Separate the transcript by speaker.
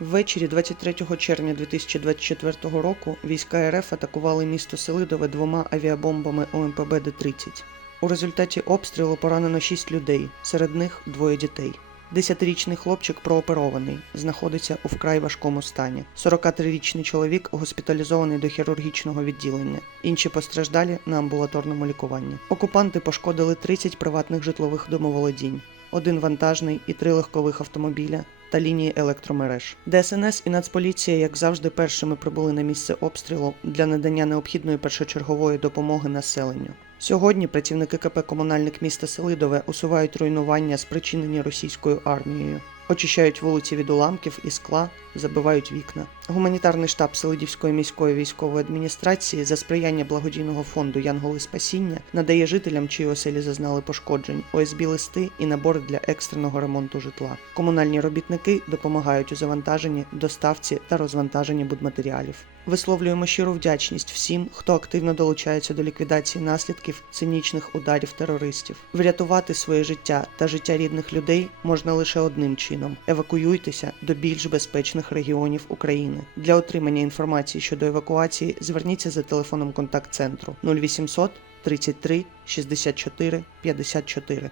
Speaker 1: Ввечері 23 червня 2024 року війська РФ атакували місто Селидове двома авіабомбами ОМПБ Д-30. У результаті обстрілу поранено 6 людей, серед них двоє дітей. Десятирічний хлопчик прооперований, знаходиться у вкрай важкому стані. 43-річний чоловік госпіталізований до хірургічного відділення. Інші постраждалі на амбулаторному лікуванні. Окупанти пошкодили 30 приватних житлових домоволодінь, один вантажний і три легкових автомобіля та лінії електромереж. ДСНС і Нацполіція, як завжди, першими прибули на місце обстрілу для надання необхідної першочергової допомоги населенню. Сьогодні працівники КП Комунальник міста Селидове усувають руйнування, спричинені російською армією, очищають вулиці від уламків і скла, забивають вікна. Гуманітарний штаб Селидівської міської військової адміністрації за сприяння благодійного фонду Янголи Спасіння надає жителям, чиї оселі зазнали пошкоджень, ОСБ листи і набори для екстреного ремонту житла. Комунальні робітники допомагають у завантаженні, доставці та розвантаженні будматеріалів. Висловлюємо щиру вдячність всім, хто активно долучається до ліквідації наслідків цинічних ударів терористів. Врятувати своє життя та життя рідних людей можна лише одним чином: евакуюйтеся до більш безпечних регіонів України. Для отримання інформації щодо евакуації зверніться за телефоном контакт-центру 0800 33 64 54.